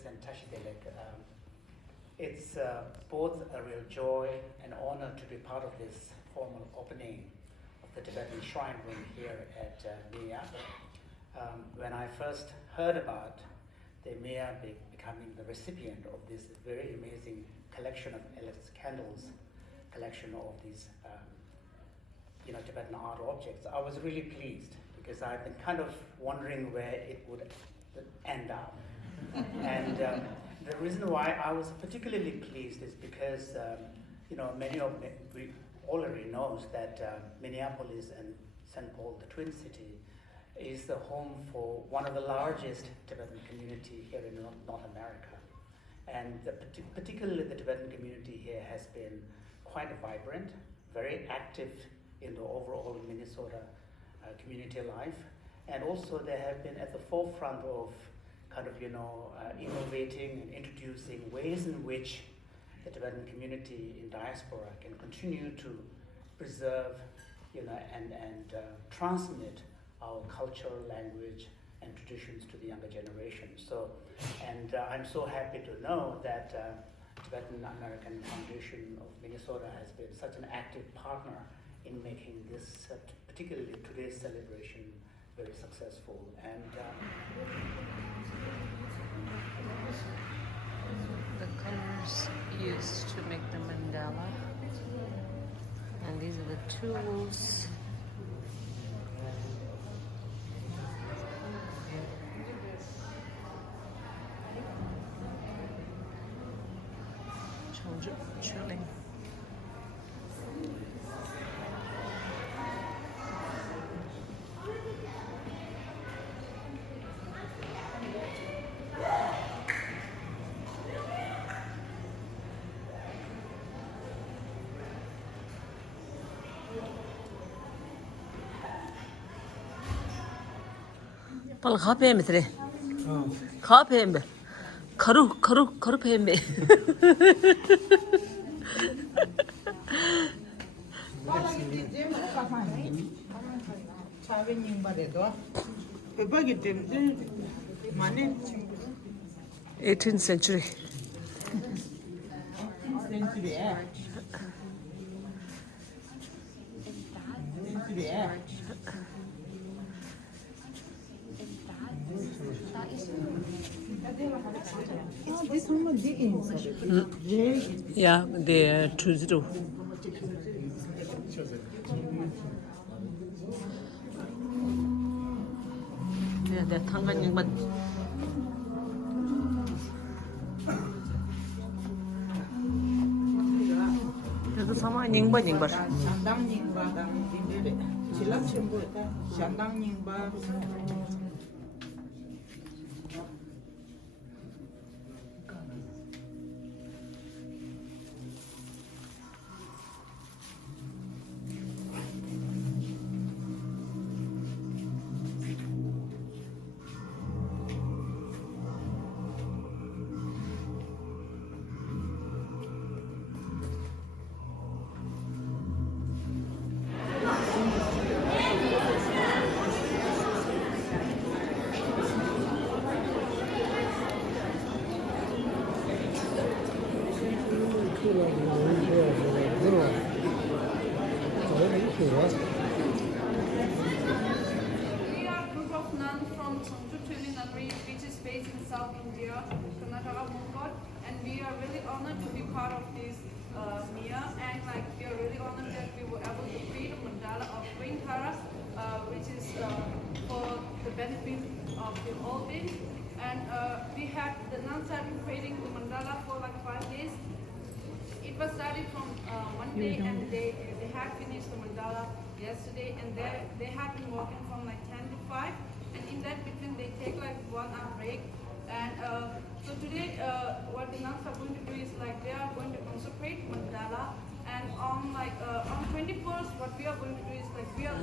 colleagues and Tashi it's both a real joy and honor to be part of this formal opening of the Tibetan Shrine room here at Minneapolis. When I first heard about the Mia becoming the recipient of this very amazing collection of electric candles, collection of these Tibetan art objects, I was really pleased because I've been kind of wondering where it would end up. And the reason why I was particularly pleased is because we already knows that Minneapolis and St. Paul, the Twin City, is the home for one of the largest Tibetan community here in North America. And particularly the Tibetan community here has been quite vibrant, very active in the overall Minnesota community life. And also they have been at the forefront of innovating and introducing ways in which the Tibetan community in diaspora can continue to preserve, and transmit our culture, language, and traditions to the younger generation. I'm so happy to know that Tibetan American Foundation of Minnesota has been such an active partner in making this, particularly today's celebration, very successful. And the colors used to make the mandala, and these are the tools. Chilling. Pal khape mitre. Khape mbe. Karu pembe. (18th century). Yeah, they're 20. Yeah, they're Tangan but 그래도 사마 닝바. We are a group of nuns from which is based in South India, Karnataka, Mundgod, and we are really honored to be part of this MIA, and we are really honored that we were able to create a mandala of Twin Taras, which is for the benefit of the all beings. And the nuns have been creating the mandala for 5 days. It was started from one day, and they had finished the mandala yesterday, and they have been working from 10 to 5, and in that between they take 1 hour break. And so today what the nuns are going to do is they are going to consecrate mandala, and on 21st what we are going to do is we are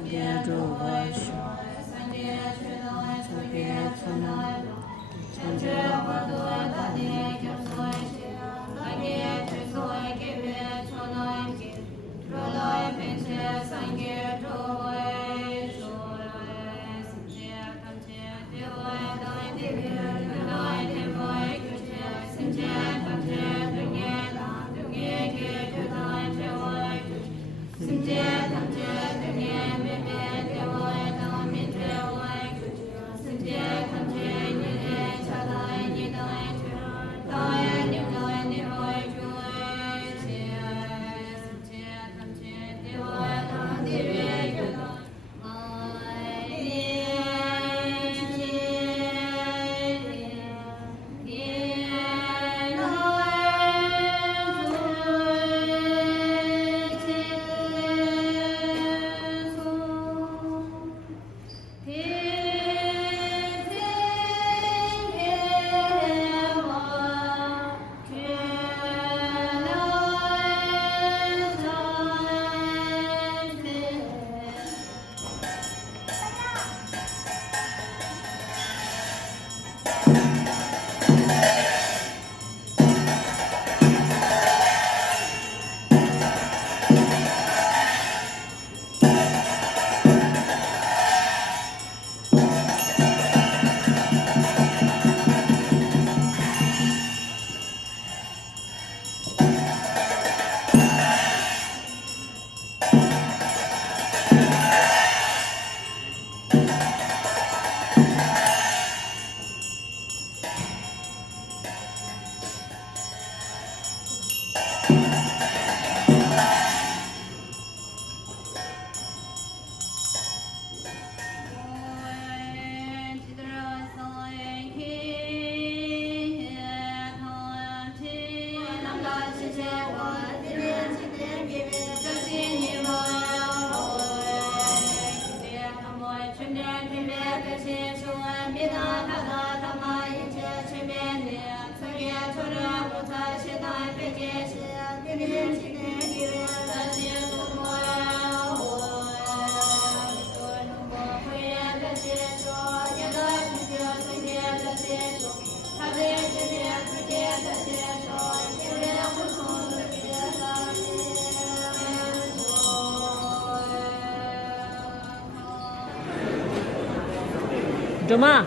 Duma.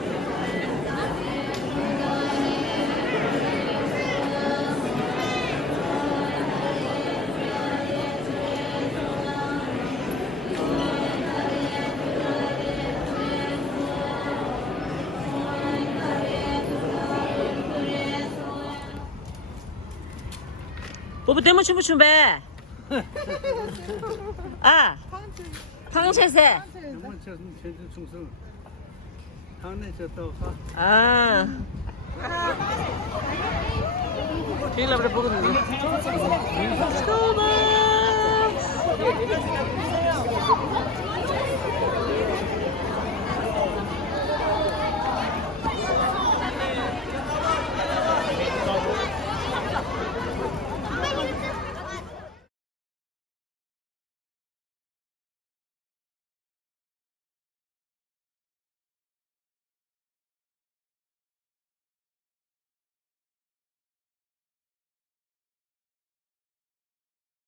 Popo, tem muito chumbe. Ah, 황채새. 아. 제일 앞에 보거든요. 스토바.